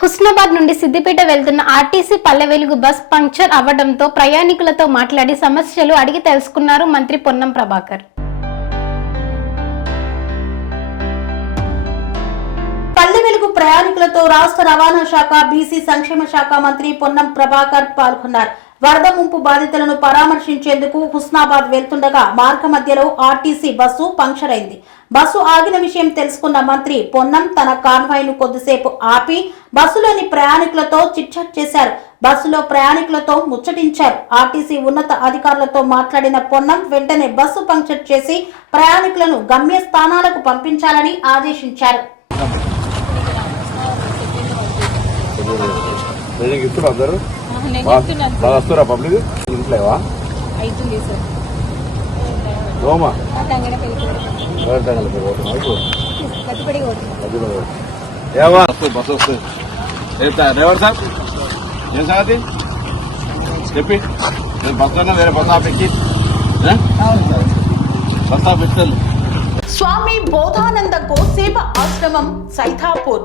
హుస్నాబాద్ నుండి సిద్దిపేట వెళ్తున్న RTC Palle Velugu bus puncture అవ్వడంతో ప్రయాణికులతో మాట్లాడి సమస్యలు అడిగి తెలుసుకున్నారు మంత్రి పొన్నం ప్రభాకర్. పల్లె వెలుగు ప్రయాణికులతో రాష్ట్ర రవాణా శాఖ బీసీ సంక్షేమ శాఖ మంత్రి పొన్నం ప్రభాకర్ పాల్గొన్నారు. వరద ముంపు బాధితులను పరామర్శించేందుకు హుస్నాబాద్ వెళ్తుండగా మార్గ మధ్యలో ఆర్టీసీ బస్సు పంక్చర్ అయింది. బస్సు ఆగిన విషయం తెలుసుకున్న మంత్రి పొన్నం తన కాన్వాయ్ను కొద్దిసేపు ఆపి బస్సులోని ప్రయాణికులతో చిట్చాట్ చేశారు. బస్సులో ప్రయాణికులతో ముచ్చటించారు. ఆర్టీసీ ఉన్నత అధికారులతో మాట్లాడిన పొన్నం వెంటనే బస్సు పంక్చర్ చేసి ప్రయాణికులను గమ్య స్థానాలకు పంపించాలని ఆదేశించారు. నేను ఇస్తున్నా అందరు బాగా వస్తురా పబ్లిక్? ఇంట్లేవా? ఏవా వస్తుంది బస్సు వస్తుంది చెప్తా డ్రైవర్ సార్? ఏం సంగతి? చెప్పి. నేను బస్సు అన్నా వేరే బస్ ఆఫ్ ఎక్కి? బస్ ఆఫ్ స్వామి బోధానంద గోసేవ ఆశ్రమం సైథాపూర్